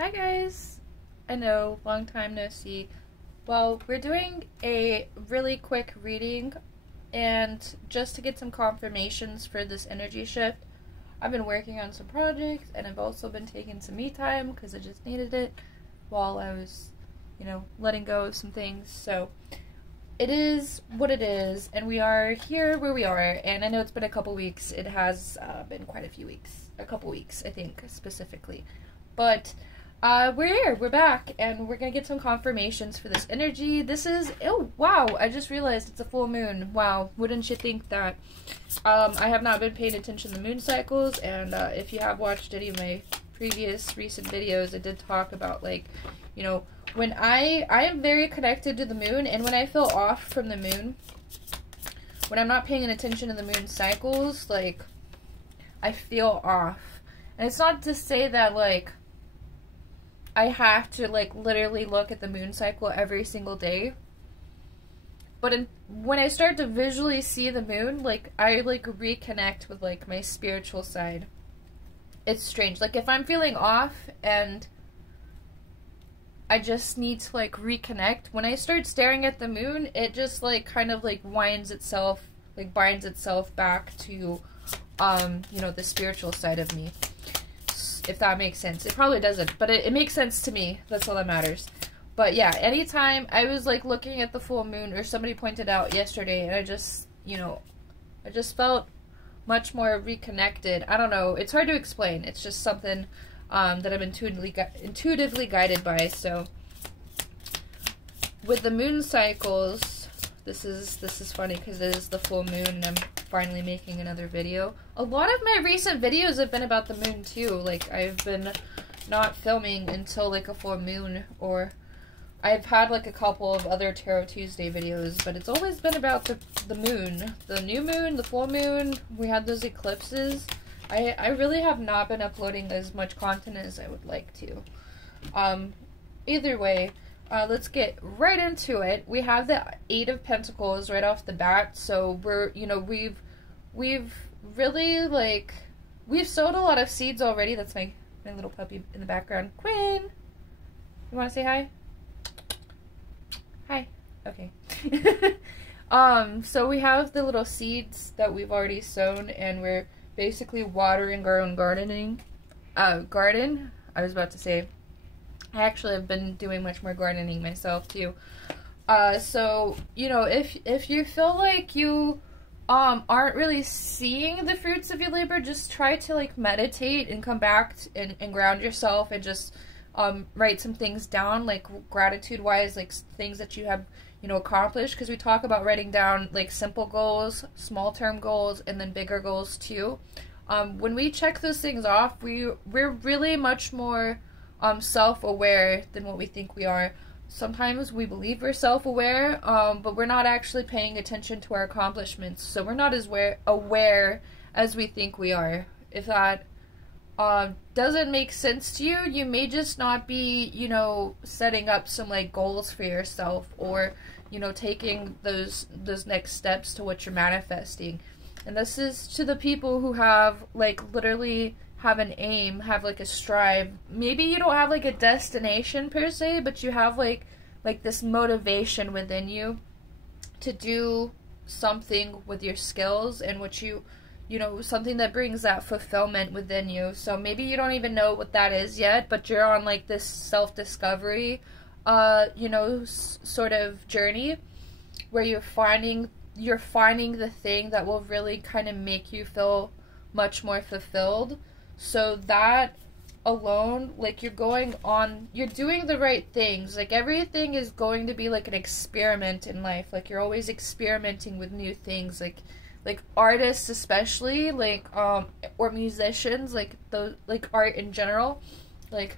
Hi guys! I know, long time no see. Well, we're doing a really quick reading, and just to get some confirmations for this energy shift, I've been working on some projects, and I've also been taking some me time because I just needed it while I was, letting go of some things. So it is what it is, and we are here where we are. And I know it's been a couple weeks. It has been quite a few weeks, a couple weeks, I think, specifically. But we're here, we're back, and we're gonna get some confirmations for this energy. This is, oh wow, I just realized it's a full moon. Wow, wouldn't you think that? I have not been paying attention to moon cycles, and if you have watched any of my previous recent videos, I did talk about, when I am very connected to the moon, and when I feel off from the moon, when I'm not paying attention to the moon cycles, I feel off. And it's not to say that, I have to, literally look at the moon cycle every single day. But when I start to visually see the moon, I, reconnect with, my spiritual side. It's strange. If I'm feeling off and I just need to, reconnect, when I start staring at the moon, it just, kind of, winds itself, binds itself back to, the spiritual side of me. If that makes sense. It probably doesn't, but it makes sense to me. That's all that matters. But yeah, anytime I was looking at the full moon, or somebody pointed out yesterday, and I just, I just felt much more reconnected. I don't know. It's hard to explain. It's just something that I'm intuitively guided by. So with the moon cycles, this is funny because it is the full moon and I'm finally making another video. A lot of my recent videos have been about the moon too. I've been not filming until a full moon, or I've had a couple of other Tarot Tuesday videos, but it's always been about the moon. The new moon, the full moon, we had those eclipses. I really have not been uploading as much content as I would like to. Either way, let's get right into it. We have the Eight of Pentacles right off the bat, so we're, we've really, we've sowed a lot of seeds already. That's my little puppy in the background. Quinn! You want to say hi? Hi. Okay. So we have the little seeds that we've already sown, and we're basically watering our own garden. I was about to say, I actually have been doing much more gardening myself too. So, if you feel like you aren't really seeing the fruits of your labor, just try to meditate and come back and ground yourself, and just write some things down, gratitude wise, things that you have accomplished, because we talk about writing down simple goals, small term goals, and then bigger goals too. When we check those things off, we're really much more self-aware than what we think we are. Sometimes we believe we're self-aware, but we're not actually paying attention to our accomplishments, so we're not as aware as we think we are. If that doesn't make sense to you, you may just not be, setting up some goals for yourself, or taking those next steps to what you're manifesting. And this is to the people who have literally have an aim, have a strive. Maybe you don't have a destination per se, but you have this motivation within you to do something with your skills, and what something that brings that fulfillment within you. So maybe you don't even know what that is yet, but you're on this self-discovery sort of journey where you're finding the thing that will really kind of make you feel much more fulfilled. So that alone, you're doing the right things. Everything is going to be an experiment in life. You're always experimenting with new things, like artists especially, or musicians, art in general.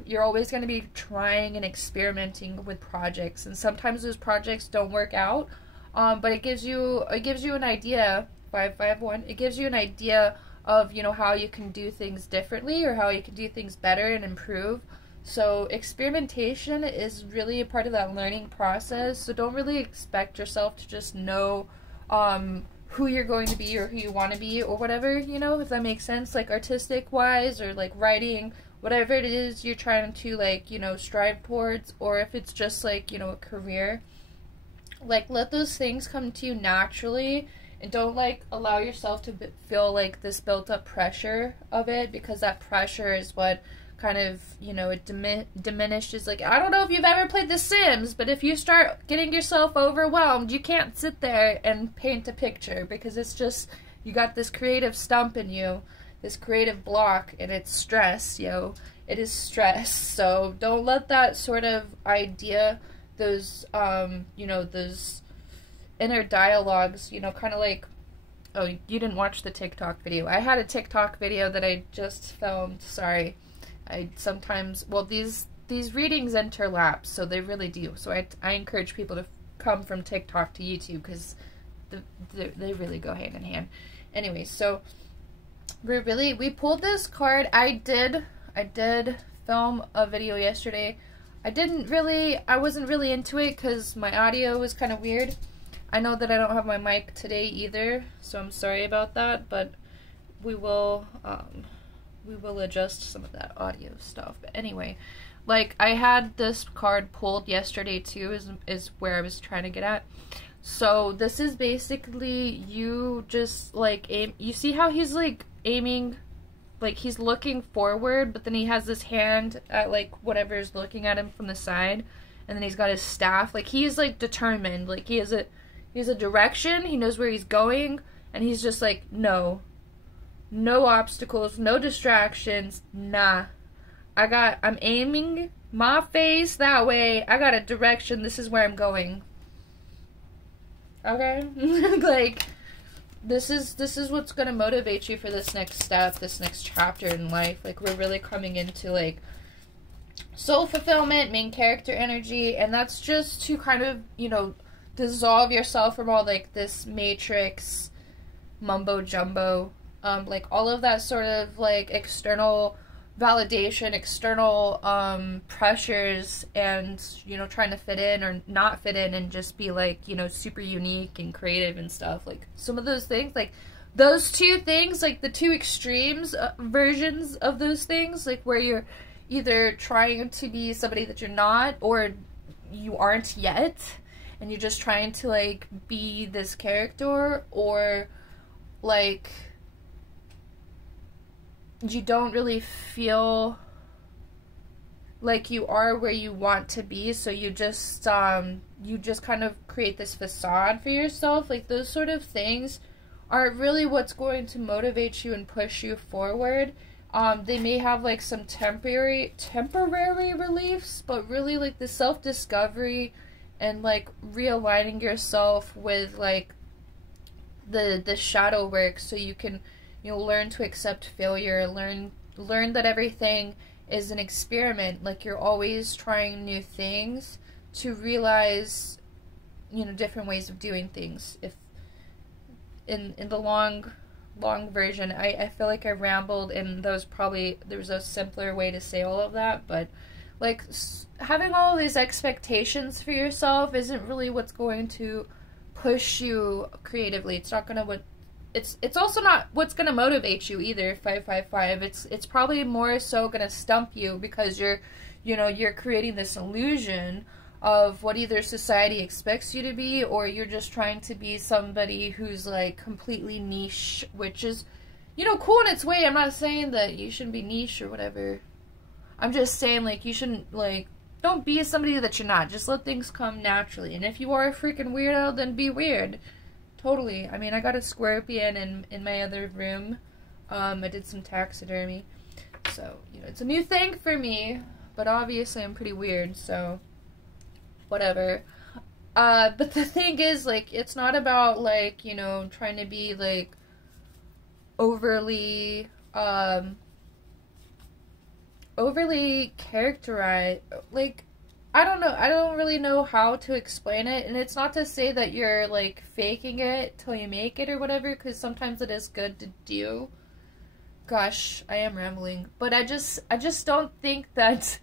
You're always going to be trying and experimenting with projects, and sometimes those projects don't work out, but it gives you an idea. 551, it gives you an idea of how you can do things differently, or how you can do things better and improve. So experimentation is really a part of that learning process. So don't really expect yourself to just know who you're going to be, or who you want to be, or whatever, if that makes sense, artistic wise, or writing whatever it is you're trying to, like, you know, strive towards, or if it's just, like, you know, a career, like, let those things come to you naturally, and don't, like, allow yourself to feel, like, this built-up pressure of it, because that pressure is what kind of, you know, it diminishes. Like, I don't know if you've ever played The Sims, but if you start getting yourself overwhelmed, you can't sit there and paint a picture, because it's just, you got this creative stump in you, this creative block, and it's stress, yo. It is stress. So don't let that sort of idea, those, you know, those inner dialogues, you know, kind of like, oh, you didn't watch the TikTok video. I had a TikTok video that I just filmed, sorry. I sometimes, well, these readings interlap, so they really do. So I encourage people to come from TikTok to YouTube, because they really go hand in hand. Anyway, so we pulled this card. I did film a video yesterday. I wasn't really into it because my audio was kind of weird. I know that I don't have my mic today either, so I'm sorry about that, but we will adjust some of that audio stuff. But anyway, like, I had this card pulled yesterday too, is where I was trying to get at. So this is basically you just, like, aim. You see how he's, like, aiming, like, he's looking forward, but then he has this hand at, like, whatever's looking at him from the side, and then he's got his staff. Like, he's, like, determined. Like, he has a direction, he knows where he's going, and he's just like, no obstacles, no distractions, nah. I'm aiming my face that way, I got a direction, this is where I'm going. Okay? Like, this is what's gonna motivate you for this next step, this next chapter in life. Like, we're really coming into, like, soul fulfillment, main character energy, and that's just to kind of, you know, dissolve yourself from all, like, this matrix mumbo jumbo, like, all of that sort of, like, external validation, external pressures, and, you know, trying to fit in or not fit in, and just be, like, you know, super unique and creative and stuff. Like, some of those things, like, those two things, like, the two extremes versions of those things, like, where you're either trying to be somebody that you're not, or you aren't yet, and you're just trying to, like, be this character, or, like, you don't really feel like you are where you want to be, so you just kind of create this facade for yourself. Like, those sort of things aren't really what's going to motivate you and push you forward. They may have, like, some temporary reliefs, but really, like, the self-discovery and, like, realigning yourself with, like, the shadow work, so you can, you know, learn to accept failure, learn that everything is an experiment. Like, you're always trying new things to realize, you know, different ways of doing things. If in the long version, I feel like I rambled, and there was a simpler way to say all of that, but, like, having all of these expectations for yourself isn't really what's going to push you creatively. It's not gonna it's also not what's gonna motivate you either. 555. It's probably more so gonna stump you, because you're creating this illusion of what either society expects you to be, or you're just trying to be somebody who's, like, completely niche, which is, you know, cool in its way. I'm not saying that you shouldn't be niche or whatever. I'm just saying, like, you shouldn't, like, don't be somebody that you're not. Just let things come naturally. And if you are a freaking weirdo, then be weird. Totally. I mean, I got a scorpion in my other room. I did some taxidermy. So, you know, it's a new thing for me. But obviously I'm pretty weird, so whatever. But the thing is, like, it's not about, like, you know, trying to be, like, overly characterized. Like, I don't know. I don't really know how to explain it. And it's not to say that you're, like, faking it till you make it or whatever, because sometimes it is good to do. Gosh, I am rambling. But I just don't think that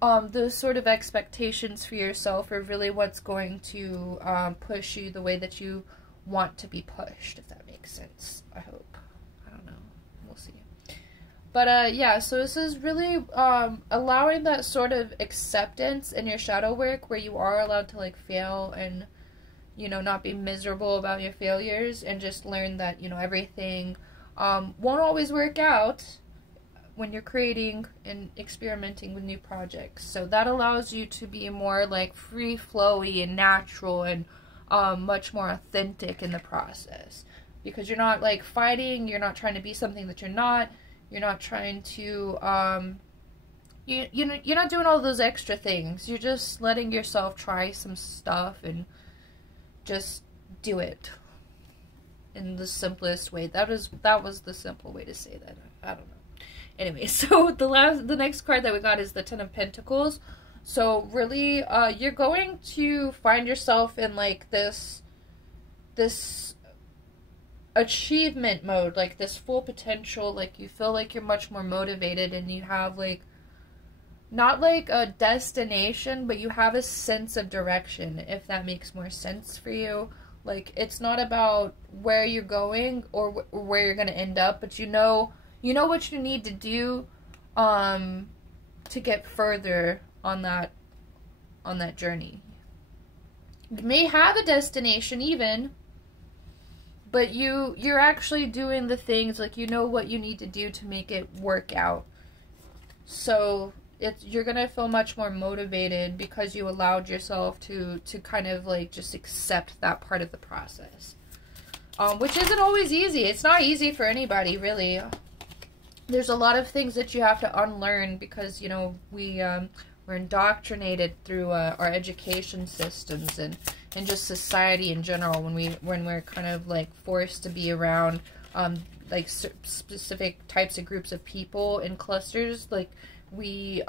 those sort of expectations for yourself are really what's going to push you the way that you want to be pushed, if that makes sense. I hope. I don't know. We'll see. But yeah, so this is really allowing that sort of acceptance in your shadow work where you are allowed to like fail and, you know, not be miserable about your failures, and just learn that, you know, everything won't always work out when you're creating and experimenting with new projects. So that allows you to be more like free flowy and natural and much more authentic in the process, because you're not like fighting, you're not trying to be something that you're not trying to you're not doing all those extra things. You're just letting yourself try some stuff and just do it in the simplest way. That was the simple way to say that. I don't know. Anyway, so the next card that we got is the Ten of Pentacles. So really, you're going to find yourself in like this achievement mode, like this full potential. Like you feel like you're much more motivated, and you have like not like a destination, but you have a sense of direction, if that makes more sense for you. Like it's not about where you're going or where you're going to end up, but you know what you need to do to get further on that journey. You may have a destination even, but you're actually doing the things, like you know what you need to do to make it work out. So you're gonna feel much more motivated because you allowed yourself to kind of like just accept that part of the process, which isn't always easy. It's not easy for anybody, really. There's a lot of things that you have to unlearn because, you know, we're indoctrinated through our education systems and just society in general, when we're kind of like forced to be around like specific types of groups of people in clusters. Like we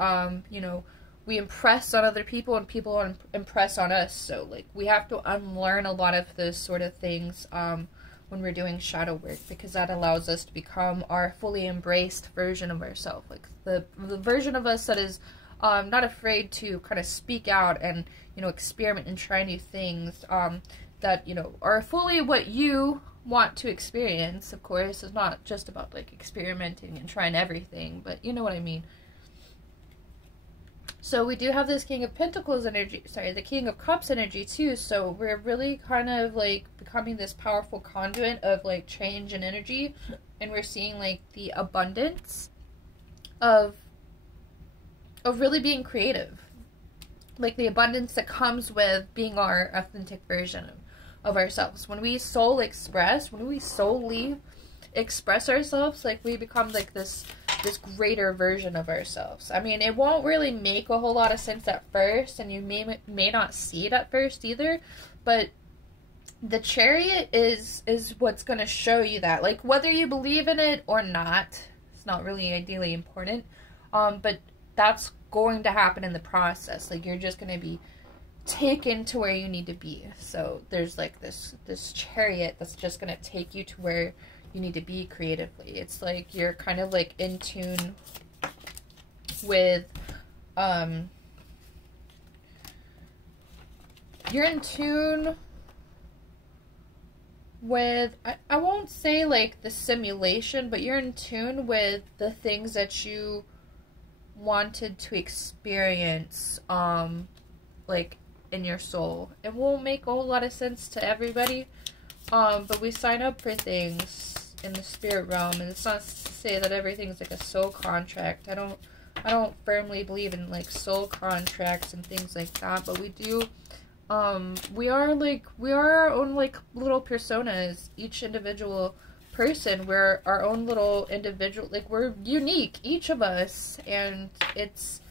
you know, we impress on other people and people impress on us. So like we have to unlearn a lot of those sort of things when we're doing shadow work, because that allows us to become our fully embraced version of ourselves, like the version of us that is not afraid to kind of speak out and, you know, experiment and try new things that, you know, are fully what you want to experience. Of course, it's not just about like experimenting and trying everything, but you know what I mean. So we do have this King of Pentacles energy, sorry, the King of Cups energy too. So we're really kind of like becoming this powerful conduit of like change and energy, and we're seeing like the abundance of really being creative, like the abundance that comes with being our authentic version of ourselves. When we solely express ourselves, like we become like this greater version of ourselves. I mean, it won't really make a whole lot of sense at first, and you may not see it at first either, but the Chariot is what's going to show you that. Like whether you believe in it or not, it's not really ideally important, but that's going to happen in the process. Like you're just going to be taken to where you need to be. So there's like this chariot that's just going to take you to where you need to be creatively. It's like you're kind of like in tune with you're in tune with, I won't say like the simulation, but you're in tune with the things that you wanted to experience like in your soul. It won't make a whole lot of sense to everybody, but we sign up for things in the spirit realm, and it's not to say that everything's like a soul contract. I don't firmly believe in like soul contracts and things like that, but we do we are our own like little personas. Each individual person, we're our own little individual, like we're unique, each of us. And it's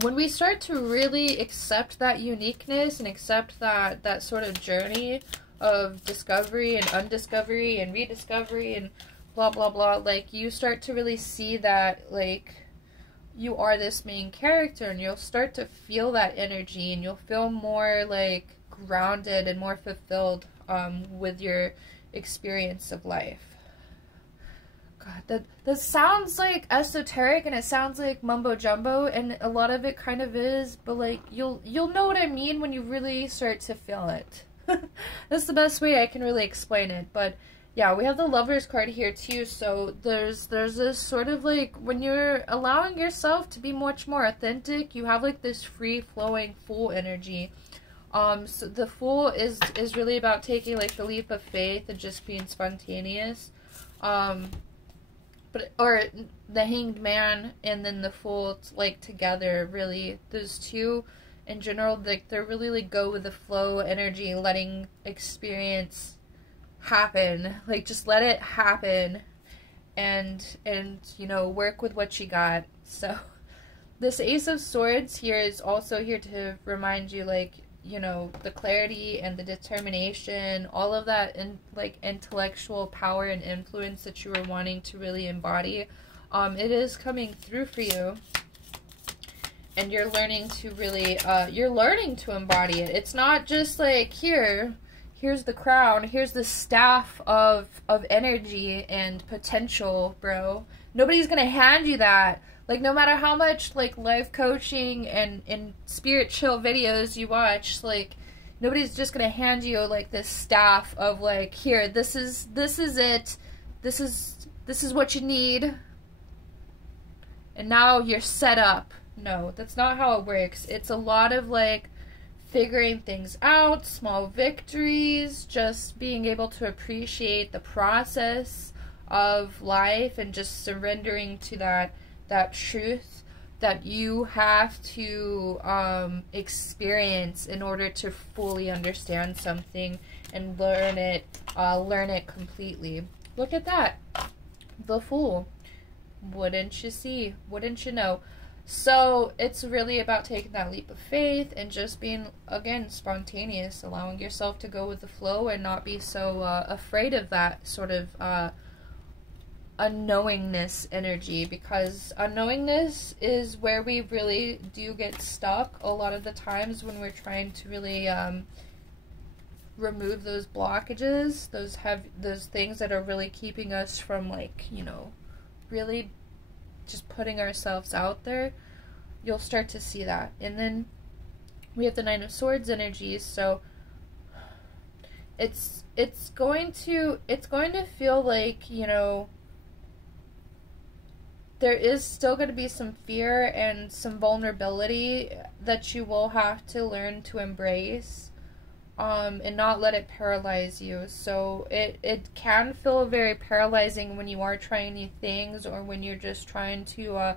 when we start to really accept that uniqueness and accept that sort of journey of discovery and undiscovery and rediscovery and blah blah blah, like you start to really see that like you are this main character, and you'll start to feel that energy, and you'll feel more like grounded and more fulfilled with your experience of life. God, that sounds like esoteric, and it sounds like mumbo jumbo, and a lot of it kind of is, but like you'll know what I mean when you really start to feel it. That's the best way I can really explain it. But Yeah, we have the Lovers card here too. So there's this sort of like when you're allowing yourself to be much more authentic, you have like this free flowing Fool energy. So the Fool is really about taking like the leap of faith and just being spontaneous. Or the Hanged Man and then the Fool, like together, really those two in general, like they're really like go with the flow energy, letting experience happen, like just let it happen, and you know, work with what you got. So this Ace of Swords here is also here to remind you, like, you know, the clarity and the determination, all of that, and like intellectual power and influence that you were wanting to really embody, it is coming through for you, and you're learning to really you're learning to embody it. It's not just like here's the crown, here's the staff of energy and potential, bro. Nobody's gonna hand you that. Like, no matter how much, like, life coaching and spirit chill videos you watch, like, nobody's just gonna hand you, like, this staff of, like, here, this is it, this is what you need, and now you're set up. No, that's not how it works. It's a lot of, like, figuring things out, small victories, just being able to appreciate the process of life and just surrendering to that truth that you have to experience in order to fully understand something and learn it completely. Look at that. The Fool. Wouldn't you see? Wouldn't you know? So it's really about taking that leap of faith and just being, again, spontaneous, allowing yourself to go with the flow and not be so afraid of that sort of unknowingness energy, because unknowingness is where we really do get stuck a lot of the times when we're trying to really remove those blockages, those things that are really keeping us from, like, you know, really just putting ourselves out there. You'll start to see that. And then we have the Nine of Swords energy, so it's going to feel like, you know, there is still going to be some fear and some vulnerability that you will have to learn to embrace, and not let it paralyze you. So it can feel very paralyzing when you are trying new things, or when you're just trying to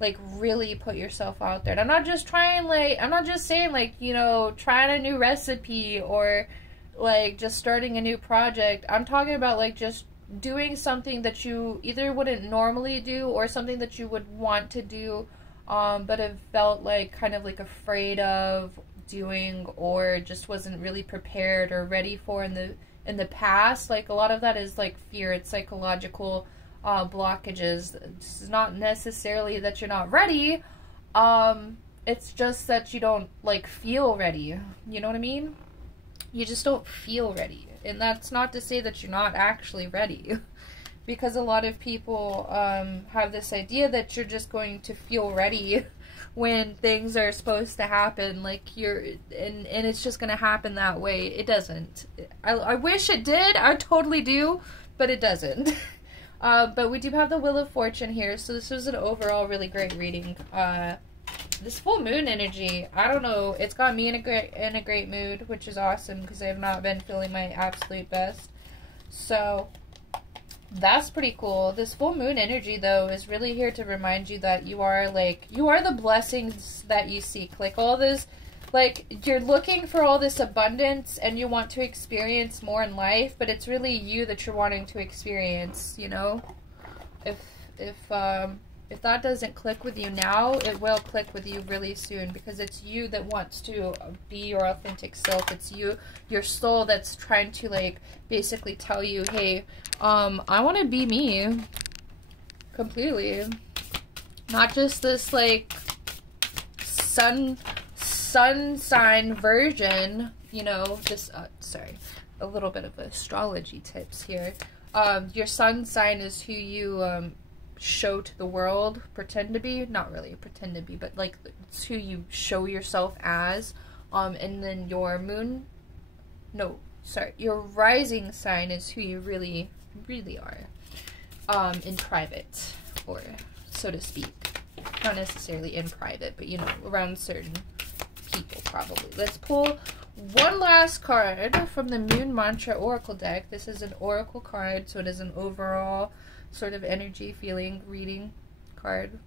like really put yourself out there. And I'm not just saying, like, you know, trying a new recipe or like just starting a new project. I'm talking about like just doing something that you either wouldn't normally do or something that you would want to do, but have felt like kind of like afraid of doing, or just wasn't really prepared or ready for in the past. Like, a lot of that is like fear. It's psychological blockages. It's not necessarily that you're not ready, it's just that you don't like feel ready. You know what I mean? You just don't feel ready. And that's not to say that you're not actually ready, because a lot of people have this idea that you're just going to feel ready when things are supposed to happen, like and it's just going to happen that way. It doesn't. I wish it did. I totally do, but it doesn't. But we do have the Wheel of Fortune here, so this was an overall really great reading. This full moon energy, I don't know, it's got me in a great mood, which is awesome, because I have not been feeling my absolute best. So that's pretty cool. This full moon energy, though, is really here to remind you that you are the blessings that you seek. Like, all this, like, you're looking for all this abundance and you want to experience more in life, but it's really you that you're wanting to experience, you know? If that doesn't click with you now, it will click with you really soon, because it's you that wants to be your authentic self. It's you, your soul, that's trying to, like, basically tell you, hey, I want to be me completely. Not just this, like, sun sign version, you know, this, sorry, a little bit of astrology tips here. Your sun sign is who you, show to the world, pretend to be, not really pretend to be, but like it's who you show yourself as, and then your moon, no, sorry, your rising sign is who you really, really are, in private, or so to speak. Not necessarily in private, but you know, around certain people probably. Let's pull one last card from the Moon Mantra Oracle deck. This is an oracle card, so it is an overall sort of energy feeling reading card.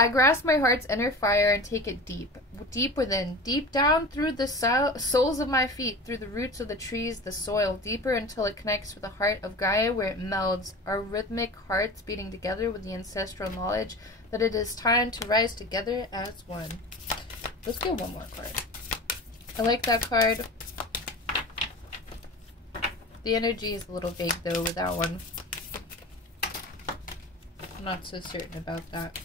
I grasp my heart's inner fire and take it deep, deep within, deep down through the soles of my feet, through the roots of the trees, the soil, deeper until it connects with the heart of Gaia, where it melds, our rhythmic hearts beating together with the ancestral knowledge that it is time to rise together as one. Let's get one more card. I like that card. The energy is a little vague though with that one. I'm not so certain about that.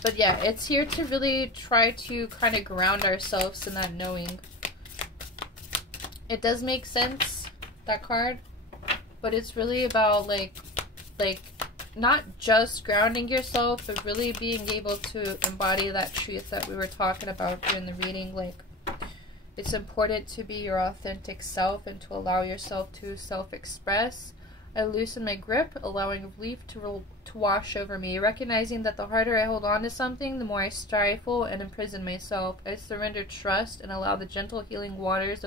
But yeah, it's here to really try to kind of ground ourselves in that knowing. It does make sense, that card, but it's really about like not just grounding yourself, but really being able to embody that truth that we were talking about during the reading. Like, it's important to be your authentic self and to allow yourself to self-express. I loosen my grip, allowing relief to wash over me, recognizing that the harder I hold on to something, the more I stifle and imprison myself. I surrender trust and allow the gentle healing waters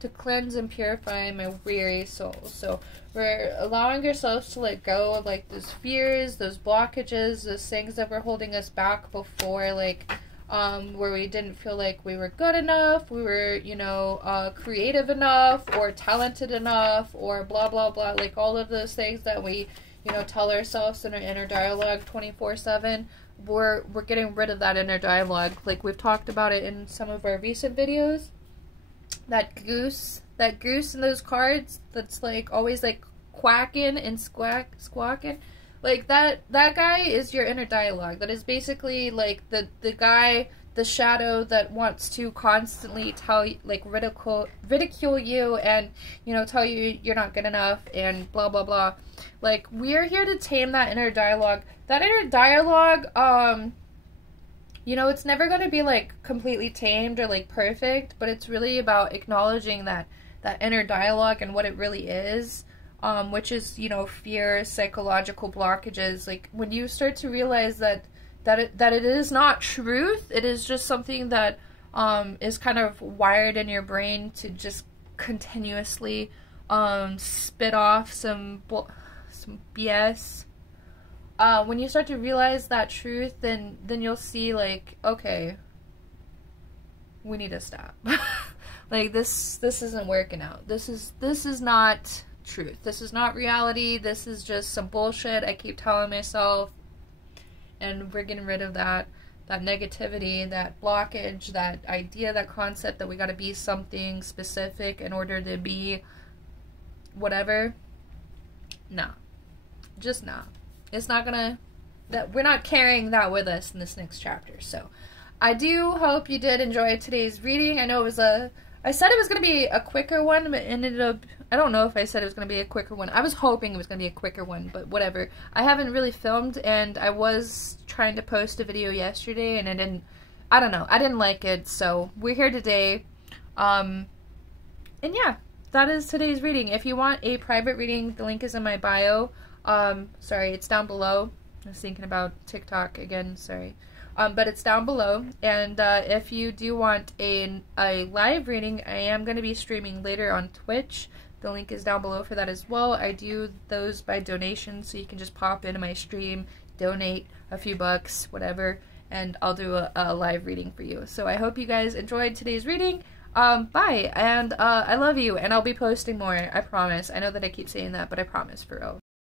to cleanse and purify my weary soul. So we're allowing ourselves to let go of like those fears, those blockages, those things that were holding us back before, like where we didn't feel like we were good enough, we were, you know, creative enough, or talented enough, or blah, blah, blah, like all of those things that we, you know, tell ourselves in our inner dialogue 24/7. We're getting rid of that inner dialogue. Like, we've talked about it in some of our recent videos. That goose in those cards that's like always like quacking and squawking. Like, that guy is your inner dialogue. That is basically, like, the guy, the shadow that wants to constantly tell you, like, ridicule you and, you know, tell you you're not good enough and blah, blah, blah. Like, we're here to tame that inner dialogue. That inner dialogue, you know, it's never going to be, like, completely tamed or, like, perfect, but it's really about acknowledging that inner dialogue and what it really is. Which is, you know, fear, psychological blockages. Like, when you start to realize that it is not truth, it is just something that is kind of wired in your brain to just continuously spit off some BS. When you start to realize that truth, then you'll see, like, okay, we need to stop. Like, this isn't working out. This is not truth. This is not reality. This is just some bullshit I keep telling myself, and we're getting rid of that negativity, that blockage, that idea, that concept that we gotta be something specific in order to be whatever. Nah. Just nah. It's not gonna, that we're not carrying that with us in this next chapter. So I do hope you did enjoy today's reading. I know it was I said it was going to be a quicker one, but it ended up, I don't know if I said it was going to be a quicker one. I was hoping it was going to be a quicker one, but whatever. I haven't really filmed, and I was trying to post a video yesterday, and I don't know, I didn't like it, so we're here today. And yeah, that is today's reading. If you want a private reading, the link is in my bio. Sorry, it's down below. I was thinking about TikTok again, sorry. But it's down below, and if you do want a live reading, I am going to be streaming later on Twitch. The link is down below for that as well. I do those by donation, so you can just pop into my stream, donate a few bucks, whatever, and I'll do a live reading for you. So I hope you guys enjoyed today's reading. Bye, and I love you, and I'll be posting more, I promise. I know that I keep saying that, but I promise, for real.